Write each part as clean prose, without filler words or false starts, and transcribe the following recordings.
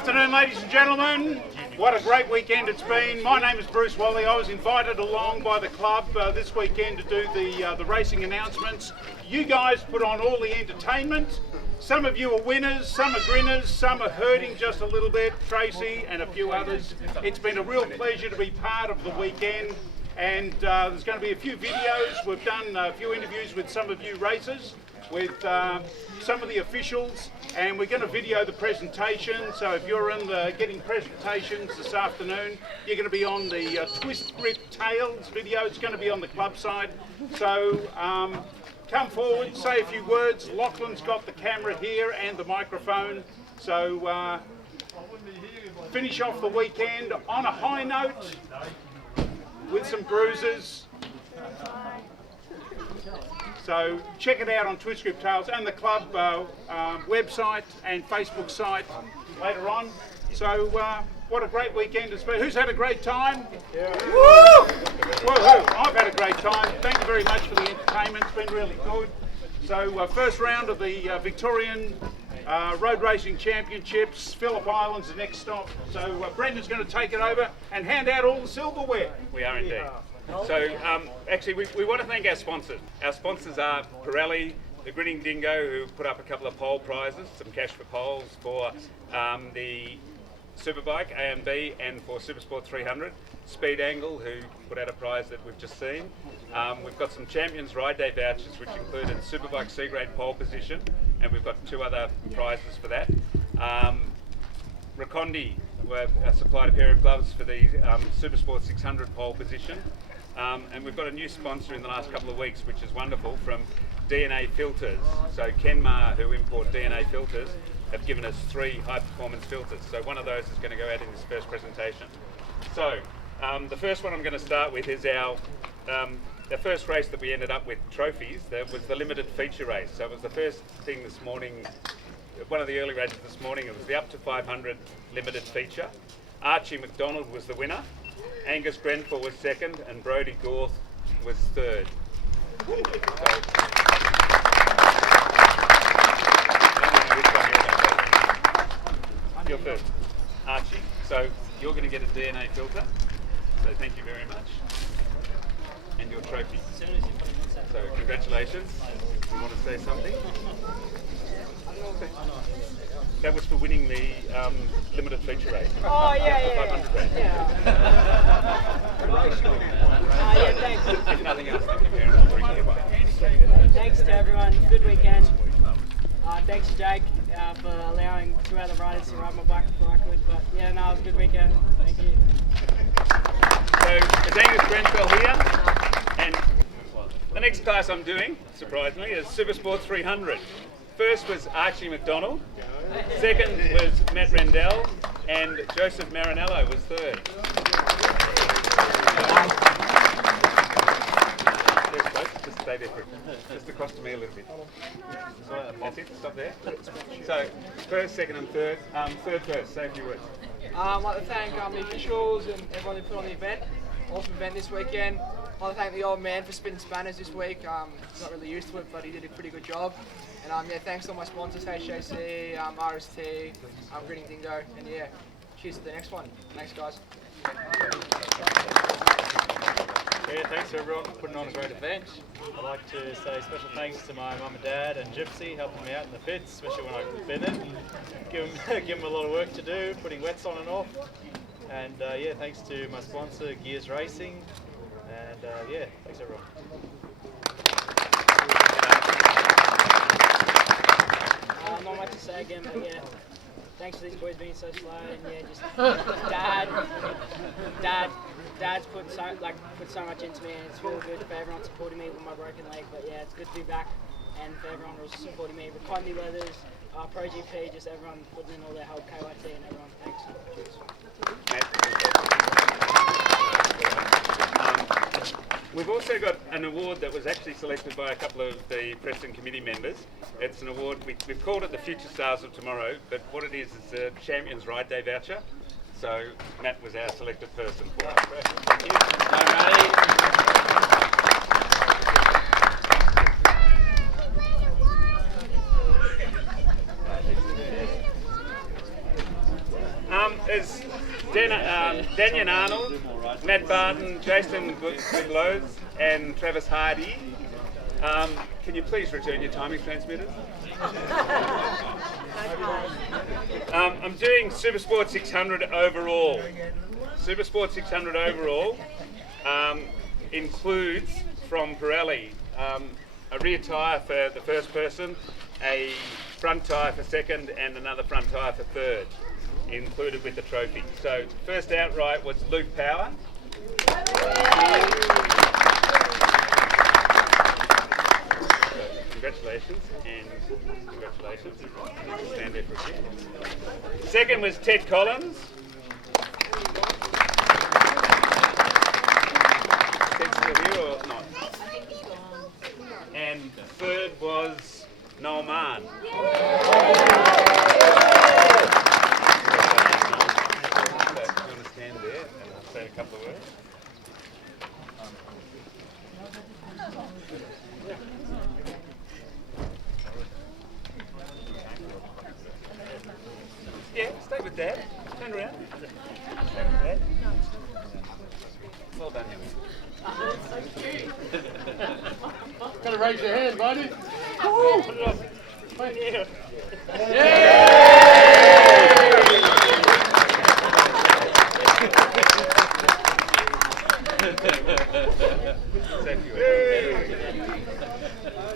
afternoon, ladies and gentlemen. What a great weekend it's been. My name is Bruce Wally. I was invited along by the club this weekend to do the racing announcements. You guys put on all the entertainment. Some of you are winners, some are grinners, some are hurting just a little bit, Tracey and a few others. It's been a real pleasure to be part of the weekend, and there's going to be a few videos. We've done a few interviews with some of you racers, with some of the officials, and we're going to video the presentation. So if you're in getting presentations this afternoon, you're going to be on the Twistgrip Tales video. It's going to be on the club side. So come forward, say a few words. Lachlan's got the camera here and the microphone. So finish off the weekend on a high note with some bruises. So check it out on Twistgrip Tales and the club website and Facebook site later on. So what a great weekend it's been. Who's had a great time? Yeah. Woo! Woohoo! I've had a great time. Thank you very much for the entertainment. It's been really good. So first round of the Victorian Road Racing Championships. Phillip Island's the next stop. So Brendan's going to take it over and hand out all the silverware. We are indeed. So actually we want to thank our sponsors. Our sponsors are Pirelli, the Grinning Dingo, who put up a couple of pole prizes, some cash for poles for the Superbike A&B and for Supersport 300. Speed Angle, who put out a prize that we've just seen. We've got some Champions Ride Day vouchers, which included Superbike C-Grade pole position, and we've got 2 other prizes for that. Racondi supplied a pair of gloves for the Supersport 600 pole position. And we've got a new sponsor in the last couple of weeks, which is wonderful, from DNA Filters. So Kenmar, who import DNA filters, have given us 3 high-performance filters. So one of those is going to go out in this first presentation. So the first one I'm going to start with is our the first race that we ended up with trophies. That was the limited feature race. So it was the first thing this morning, one of the early races this morning. It was the up to 500 limited feature. Archie McDonald was the winner. Angus Grenfell was second, and Brodie Gorth was third. You're first, Archie. So you're going to get a DNA filter. So thank you very much, and your trophy. So congratulations. You want to say something? That was for winning the limited feature race. Oh, yeah. 500 race. Yeah, thanks. If nothing else, thank you very much. Thanks to everyone. Good weekend. Thanks to Jake for allowing 2 other riders to ride my bike before I could. But yeah, no, it was a good weekend. Thank you. So, it's Angus Grenfell here, and the next class I'm doing, surprisingly, is Supersport 300. First was Archie McDonald, second was Matt Rendell, and Joseph Marinello was third. Just stay there just across to me a little bit. That's it, stop there. So, first, second and third. Third first, say a few words. I'd like to thank the officials and everyone who put on the event. Awesome event this weekend. I'd like to thank the old man for spinning spanners this week. He's not really used to it, but he did a pretty good job. And yeah, thanks to all my sponsors, HJC, RST, Grinning Dingo, and yeah, cheers to the next one. Thanks, guys. Yeah, thanks to everyone for putting on a great event. I'd like to say special thanks to my mum and dad and Gypsy, helping me out in the pits, especially when I couldn't been in. Give them a lot of work to do, putting wets on and off. And yeah, thanks to my sponsor, Gears Racing. And yeah, thanks everyone. Not much to say again, but yeah, thanks for these boys being so slow, and yeah, just Dad's put so much into me, and it's really good for everyone supporting me with my broken leg. But yeah, it's good to be back, and for everyone who's supporting me with Condy Leathers, Pro GP, just everyone putting in all their help, KYT, and everyone. Thanks. Cheers. We've also got an award that was actually selected by a couple of the Preston committee members. It's an award, we've called it the Future Stars of Tomorrow, but what it is a Champions Ride Day voucher. So Matt was our selected person for it. Thank you. Daniel Arnold, Matt Barton, Jason Goodlows, and Travis Hardy. Can you please return your timing transmitters? I'm doing Supersport 600 overall. Supersport 600 overall includes from Pirelli a rear tyre for the first person, a front tyre for second, and another front tyre for third, included with the trophy. So first outright was Luke Power. Congratulations and congratulations. Stand there for a second. Second was Ted Collins. Ted's still here or not? And third was Noel Mann. You want to stand there and say a couple of words? Yeah, stay with Dad. Turn around. Stay with Dad. Well done, young man. Gotta raise your hand, buddy. Put it up. Thank you.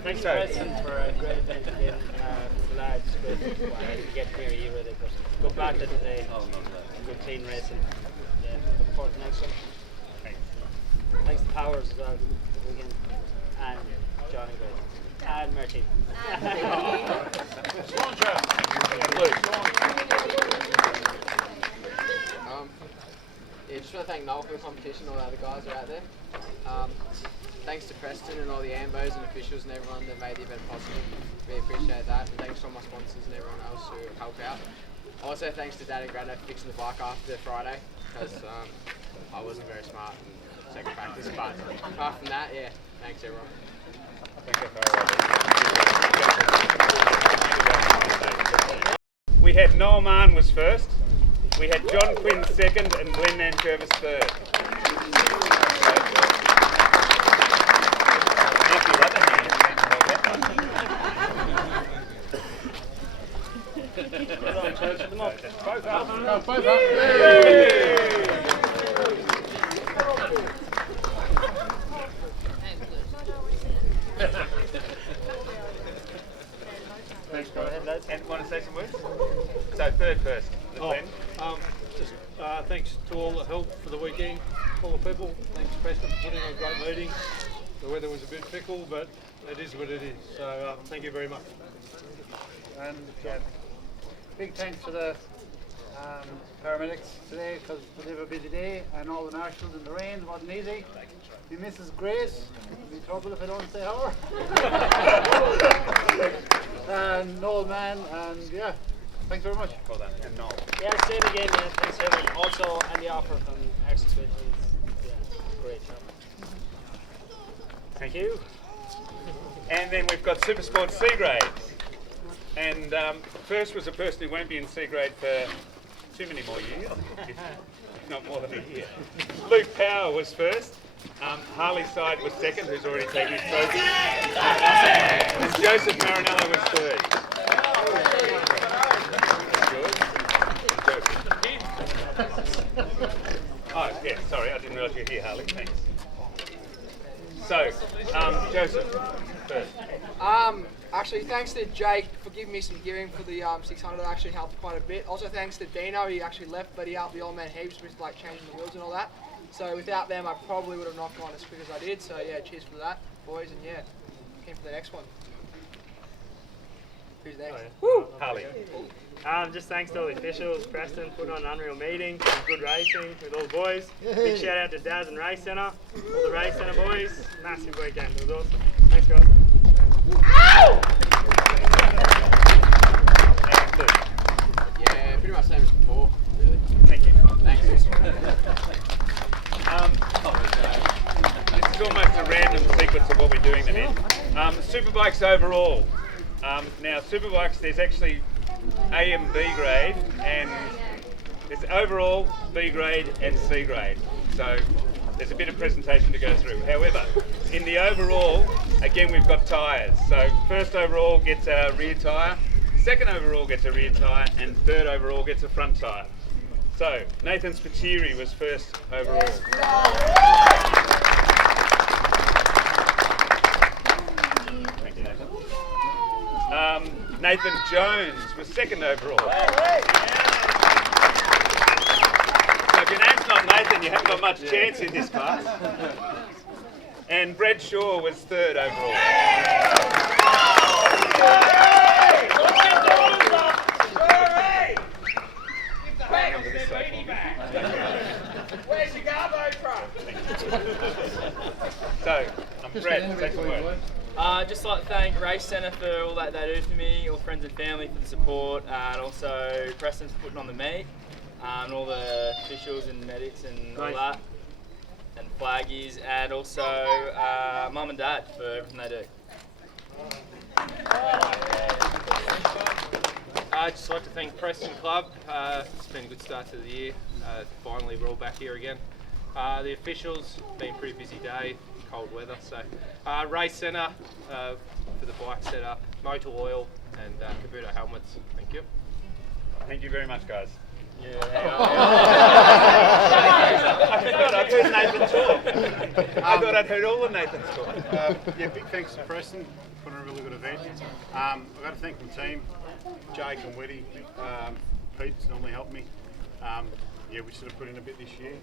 Thanks, Preston, for a great event again for the lads. Good to get near you with it, but good back to today. Good clean racing. Yeah, looking forward to next one. Thanks to Powers as well, again, and John and Grace, and Murty. Yeah, just want to thank Noel for the competition, all the other guys are out there. Thanks to Preston and all the AMBOs and officials and everyone that made the event possible. Really appreciate that, and thanks to all my sponsors and everyone else who help out. Also thanks to Dad and Grandad for fixing the bike after Friday, because I wasn't very smart in second practice, but apart from that, yeah, thanks everyone. We had Noel Mann was first, we had John Quinn second, and Glenn Nanchervis third. Both up. Thanks, go ahead, lads. And want to say some words? So third first. Thanks to all the help for the weekend, all the people. Thanks, Preston, for putting on a great meeting. The weather was a bit fickle, but it is what it is. So thank you very much. And big thanks to the paramedics today, because they have a busy day, and all the marshals in the rain. It wasn't easy. The Mrs. Grace, it'll be trouble if I don't say her. And Noel Mann, and yeah, thanks very much. Well done. And Noel. Yeah, same again, man. Thanks everyone. Also, and the offer from VRRC Winton. Yeah, great job. Thank you. And then we've got Supersport C grade. And first was a person who won't be in C grade for too many more years, if not more than a year. Luke Power was first. Harley Side was second, who's already taken his trophy. And Joseph Marinello was third. Oh, yeah, sorry, I didn't realise you were here, Harley. Thanks. So, Joseph, first. Actually, thanks to Jake for giving me some gearing for the 600. That actually helped quite a bit. Also, thanks to Dino, he actually left, but he helped the old man heaps with like changing the wheels and all that. So without them, I probably would have not gone as quick as I did. So yeah, cheers for that, boys, and yeah, came for the next one. Who's next? Woo! Harley. Just thanks to all the officials, Preston, putting on an unreal meeting, good racing with all the boys. Big shout out to Daz and Race Centre, all the Race Centre boys. Massive weekend, it was awesome. Thanks guys. Yeah, pretty much same as before, really. Thank you. Thanks. This is almost a random sequence of what we're doing then. Superbikes overall. Now Superbikes, there's actually A and B grade, and It's overall, B grade and C grade. So there's a bit of presentation to go through. However, in the overall, again we've got tyres. So first overall gets a rear tyre, second overall gets a rear tyre, and third overall gets a front tyre. So Nathan Spiteri was first overall. Thank you, Nathan. Nathan Jones was second overall. So if your name's not Nathan, you haven't got much chance in this class. And Brad Shaw was third overall. Where's your garbo truck? So, Brad, take the word. Just like to thank Race Centre for all that they do for me, all friends and family for the support, and also Preston for putting on the meet, and all the officials and medics and all that, and flaggies, and also Mum and Dad for everything they do. I'd just like to thank Preston Club. It's been a good start to the year. Finally, we're all back here again. The officials, been a pretty busy day, cold weather. So, Race Centre for the bike setup, motor oil, and Yibbida helmets. Thank you. Thank you very much, guys. Yeah. I thought I'd heard Nathan talk. I thought I'd heard all of Nathan's talk. Yeah, big thanks to Preston for putting on a really good event. I've got to thank my team, Jake and Weddy. Pete's normally helped me. Yeah, we should have put in a bit this year.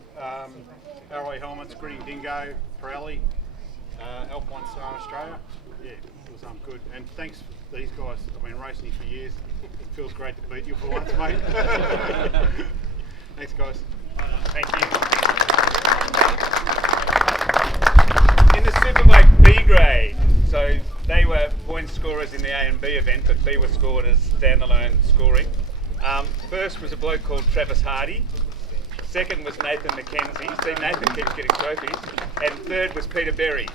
Alloy helmets, Grinning Dingo, Pirelli, Alpine Star Australia. Yeah, it was good. And thanks to these guys. I've been racing here for years. It feels great to beat you for once, mate. Thanks, guys. Thank you. In the Superbike B grade, so they were point scorers in the A and B event, but B was scored as standalone scoring. First was a bloke called Travis Hardy. Second was Nathan McKenzie. See, Nathan keeps getting trophies. And third was Peter Berry.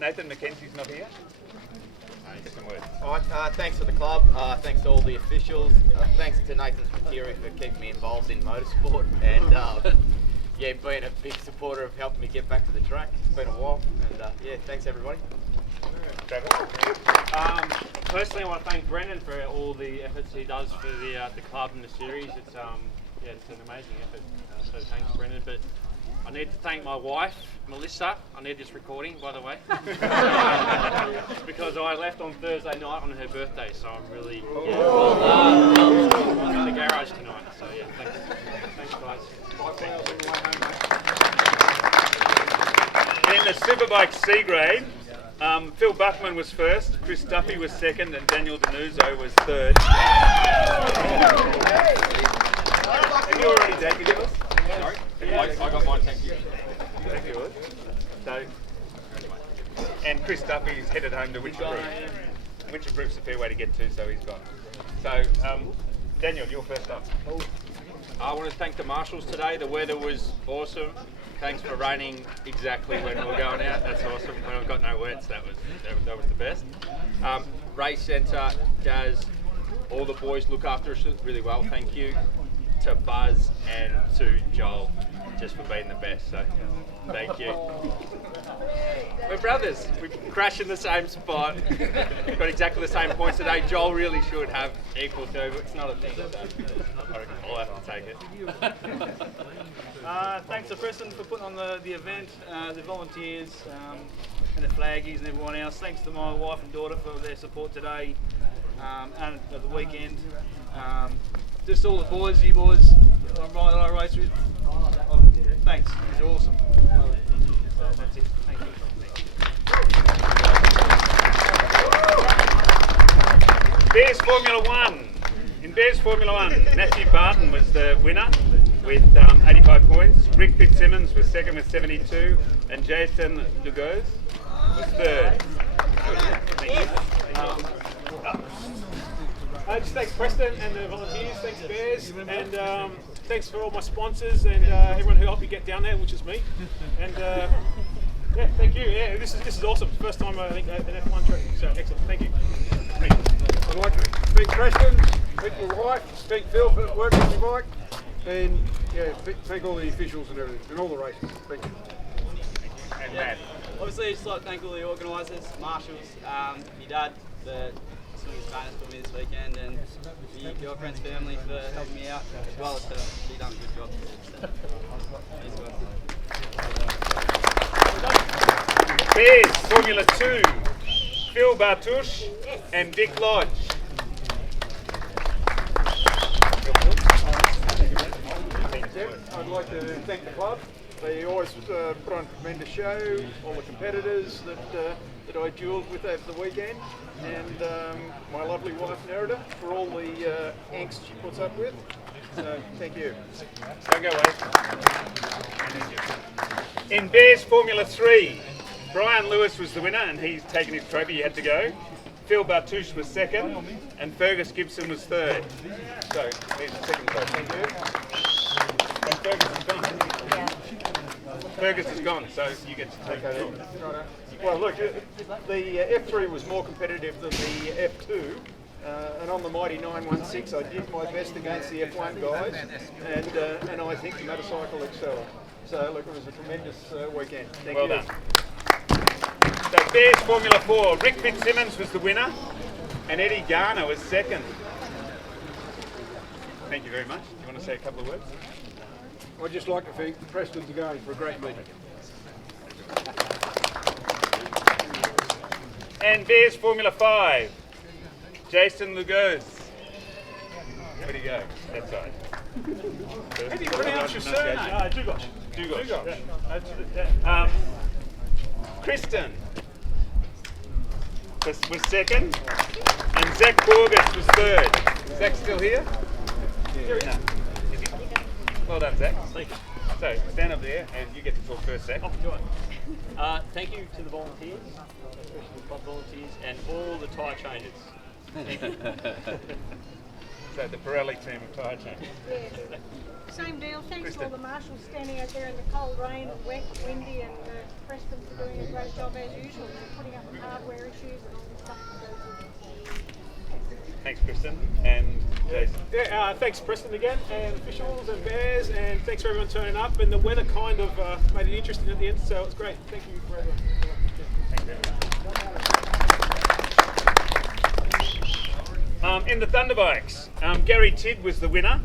Nathan McKenzie's not here. Get some words. Alright, thanks to the club, thanks to all the officials, thanks to Nathan Spiteri for keeping me involved in motorsport, and yeah, being a big supporter of helping me get back to the track. It's been a while, and yeah, thanks everybody. Personally, I want to thank Brendan for all the efforts he does for the club and the series. It's yeah, it's an amazing effort. So thanks, Brendan. But I need to thank my wife, Melissa. I need this recording, by the way. It's because I left on Thursday night on her birthday, so I'm really I'm in the garage tonight. So yeah, thanks guys. In the Superbike C grade, Phil Buckman was first, Chris Duffy was second, and Daniel Denuzzo was third. Have you already taken yours? Sorry? I got mine, thank you. Thank you. So, and Chris Duffy's headed home to Winchellbrook. Winchellbrook's a fair way to get to, so he's gone. So, Daniel, you're first up. I want to thank the marshals today. The weather was awesome. Thanks for raining exactly when we were going out. That's awesome. When I've got no words, that was the best. Race Centre does all the boys look after us really well. Thank you to Buzz and to Joel just for being the best. So thank you. We're brothers. We crash in the same spot. We've got exactly the same points today. Joel really should have equal to, but it's not a thing. So I'll have to take it. Thanks to Preston for putting on the event, the volunteers and the flaggies and everyone else. Thanks to my wife and daughter for their support today and the weekend. Just all the boys, you boys that I race with. Thanks, you're awesome. That's it. Thank you. Bears Formula One. In Bears Formula One, Matthew Barton was the winner with 85 points. Rick Fitzsimmons was second with 72, and Jason Lugoz was third. Just thanks Preston and the volunteers, thanks Bears, and thanks for all my sponsors and everyone who helped me get down there, which is me. And Yeah, thank you. Yeah, this is awesome. First time I think an F1 track. So excellent. Thank you. I'd like to thank Preston, thank my wife, thank Phil for working on my bike, and yeah, thank all the officials and everything, and all the races. Thank you. And Matt. Obviously, just like to thank all the organisers, marshals, my dad for swinging Spanish for me this weekend, and my girlfriend's family for helping me out, as well as her. She done a good job. Bears, Formula 2, Phil Bartush and Dick Lodge. I'd like to thank the club. They always put on a tremendous show, all the competitors that I duelled with over the weekend, and my lovely wife Nerida for all the angst she puts up with. So, thank you. Don't go away. In Bears Formula 3, Brian Lewis was the winner and he's taken his trophy, he had to go. Phil Bartush was second and Fergus Gibson was third. So, there's the second trophy. Thank you. And Fergus is gone. Fergus is gone, so you get to take over. Well, look, the F3 was more competitive than the F2. And on the mighty 916, I did my best against the F1 guys, and I think the motorcycle excelled. So, look, it was a tremendous weekend. Thank you. Well done. So, Bears Formula 4, Rick Fitzsimmons was the winner, and Eddie Garner was second. Thank you very much. Do you want to say a couple of words? I'd just like to thank Preston's again for a great meeting. And Bears Formula 5, Jason Lugos. Where'd he go? That side. How do you pronounce your surname? Dugosh. Kristen was second, and Zach Borges was third. Is Zach still here? Yeah. No. Is he? Well done, Zach. Thank you. So, stand up there, and you get to talk first, Zach. Oh, do I? Thank you to the volunteers, especially the club volunteers, and all the tyre changers. Thank you. So, the Pirelli team of tyre changers. Yeah. Same deal. Thanks to all the marshals standing out there in the cold rain, wet, windy, and Preston for doing a great job as usual, putting up with hardware issues and all the stuff that goes with it. Thanks, Kristen. And Jason. Yeah, thanks Preston again, and officials and bears, and thanks for everyone turning up. And the weather kind of made it interesting at the end, so it's great. Thank you for everyone. In the Thunderbikes, Gary Tidd was the winner,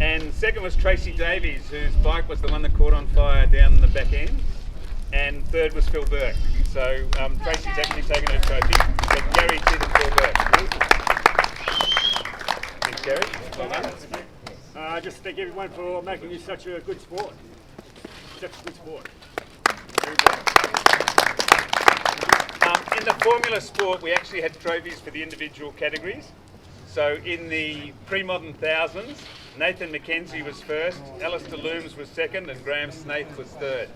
and second was Tracey Davies, whose bike was the one that caught on fire down the back end, and third was Phil Burke. So Tracey's actually taken her trophy, but Gary Tidd and Phil Burke. Thanks, Gary. Well done. Just thank everyone for making this such a good sport. Such a good sport. In the Formula Sport, we actually had trophies for the individual categories. So in the pre-modern thousands, Nathan McKenzie was first, Alistair Looms was second, and Graham Snaith was third.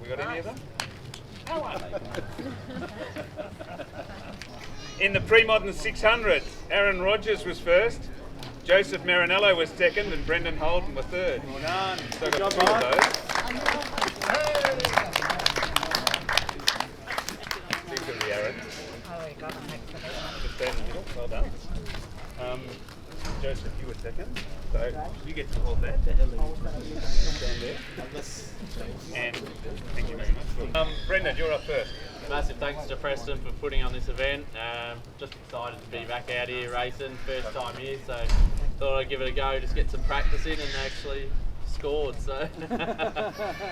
We got any of them? In the pre-modern 600s, Aaron Rogers was first, Joseph Marinello was second, and Brendan Holden was third. Well done. So got two of those. These are the Aaron. Just stand in the middle. Well done. Joseph, you were second. So you get to hold that. Stand there. And thank you very much. Brendan, you're up first. Massive thanks to Preston for putting on this event. Just excited to be back out here racing, first time here, so thought I'd give it a go, just get some practice in, and actually scored. So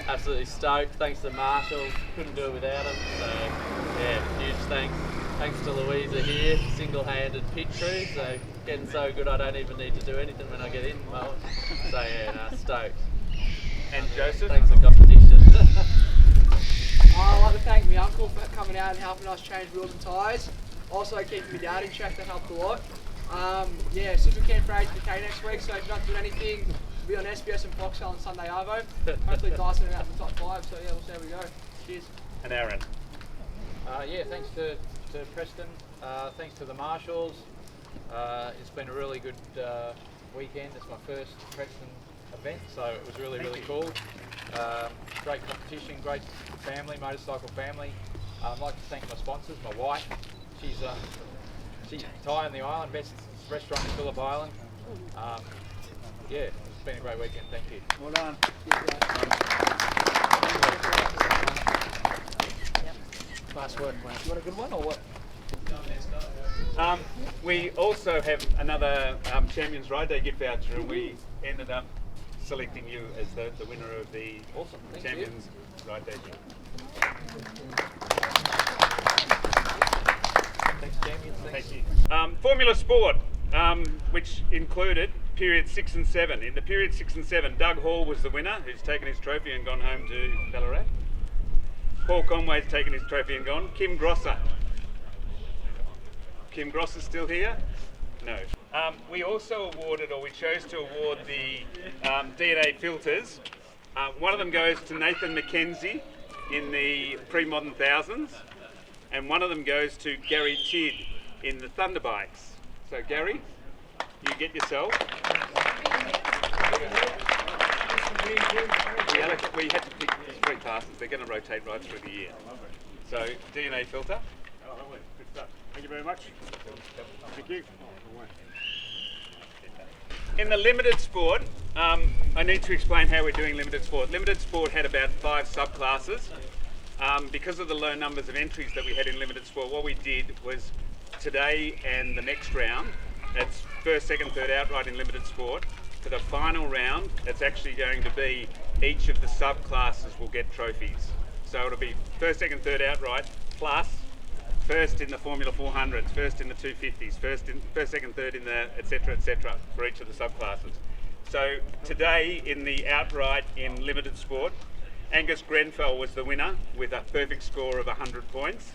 absolutely stoked. Thanks to the marshals, couldn't do it without them. So yeah, huge thanks. Thanks to Louisa here, single-handed pit crew. So getting so good I don't even need to do anything when I get in. Well, so yeah, stoked. And Joseph? Thanks for competition. I'd like to thank my uncle for coming out and helping us change wheels and tyres. Also keeping my dad in check, that helped a lot. Yeah, Supercamp for HBK next week, so if you're not doing anything, we'll be on SBS and Foxtel on Sunday Arvo. Hopefully Dyson out in the top 5, so yeah, we'll see how we go. Cheers. And Aaron? Yeah, thanks to Preston, thanks to the marshals. It's been a really good weekend. It's my first Preston event, so it was really, really cool. Great competition, great family, motorcycle family. I'd like to thank my sponsors, my wife. She's Thai on the island, best restaurant in Phillip Island. Yeah, it's been a great weekend, thank you. Well done. Nice work, mate. You want a good one or what? We also have another Champions Ride Day gift voucher, and we ended up selecting you as the winner of the Champions Ride Day gift. Thanks, Champions. Thank you. Formula Sport, which included period 6 and 7. In the period 6 and 7, Doug Hall was the winner, who's taken his trophy and gone home to Ballarat. Paul Conway's taken his trophy and gone. Kim Grosser. Kim Grosser's still here? No. We also awarded, or we chose to award the DNA filters. One of them goes to Nathan McKenzie in the pre-modern thousands, and one of them goes to Gary Tidd in the Thunder Bikes. So Gary, you get yourself. We had to pick 3 classes. They're going to rotate right through the year. So DNA filter. Oh, lovely. Good stuff. Thank you very much. Thank you. In the limited sport, I need to explain how we're doing limited sport. Limited sport had about 5 subclasses. Because of the low numbers of entries that we had in limited sport, what we did was today and the next round, it's first, second, third outright in limited sport. For the final round, it's actually going to be each of the subclasses will get trophies. So it'll be first, second, third outright, plus first in the Formula 400s, first in the 250s, first, second, third in the etc. for each of the subclasses. So today in the outright in limited sport, Angus Grenfell was the winner with a perfect score of 100 points.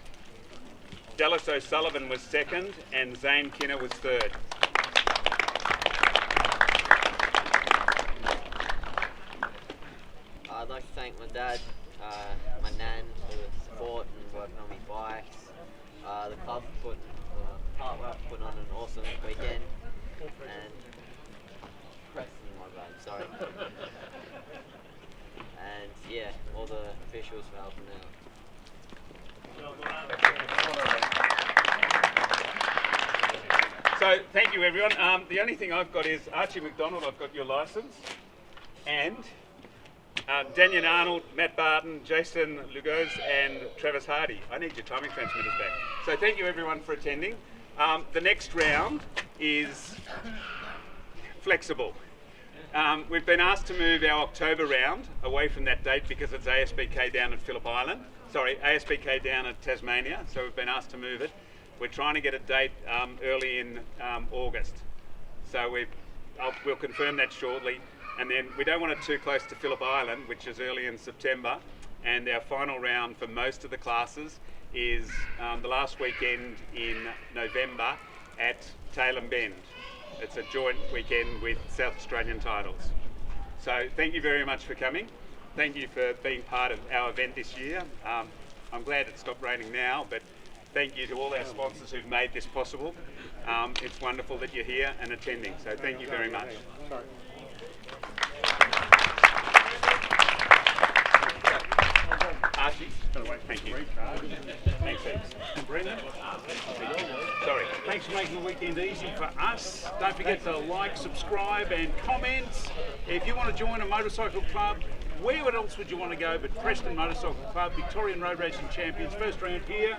Dallas O'Sullivan was second and Zane Kinner was third. I'd like to thank my dad, my nan for the support and working on my bikes. The club for putting on an awesome weekend, and Preston, my bad, sorry. And yeah, all the officials for helping out. So thank you everyone. The only thing I've got is Archie McDonald, I've got your licence, and Daniel Arnold, Matt Barton, Jason Lugos and Travis Hardy. I need your timing transmitters back. So thank you everyone for attending. The next round is flexible. We've been asked to move our October round away from that date because it's ASBK down at Phillip Island. Sorry, ASBK down at Tasmania, so we've been asked to move it. We're trying to get a date early in August. So we'll confirm that shortly. And then we don't want it too close to Phillip Island, which is early in September. And our final round for most of the classes is the last weekend in November at Tailem Bend. It's a joint weekend with South Australian titles. So thank you very much for coming. Thank you for being part of our event this year. I'm glad it stopped raining now, but thank you to all our sponsors who've made this possible. It's wonderful that you're here and attending, so thank you very much. Archie, thank you. Thanks, and Brendan. Sorry. Thanks for making the weekend easy for us. Don't forget to like, subscribe and comment. If you want to join a motorcycle club, where else would you want to go but Preston Motorcycle Club, Victorian Road Racing Champions, first round here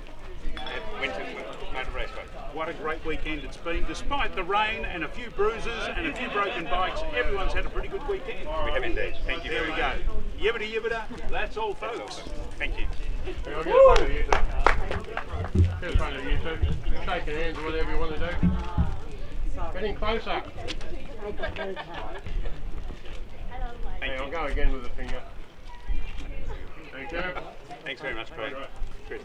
at Winton Motor Raceway. What a great weekend it's been. Despite the rain and a few bruises and a few broken bikes, everyone's had a pretty good weekend. We have indeed. Thank you there very we much. go. Yibbida Yibbida. That's all, folks. Thank you. Get a photo of you two. Get a photo of you two. Shaking hands or whatever you want to do. Getting closer. Thank you. I'll go again with the finger. Thank you. Thanks very much, Craig. Chris.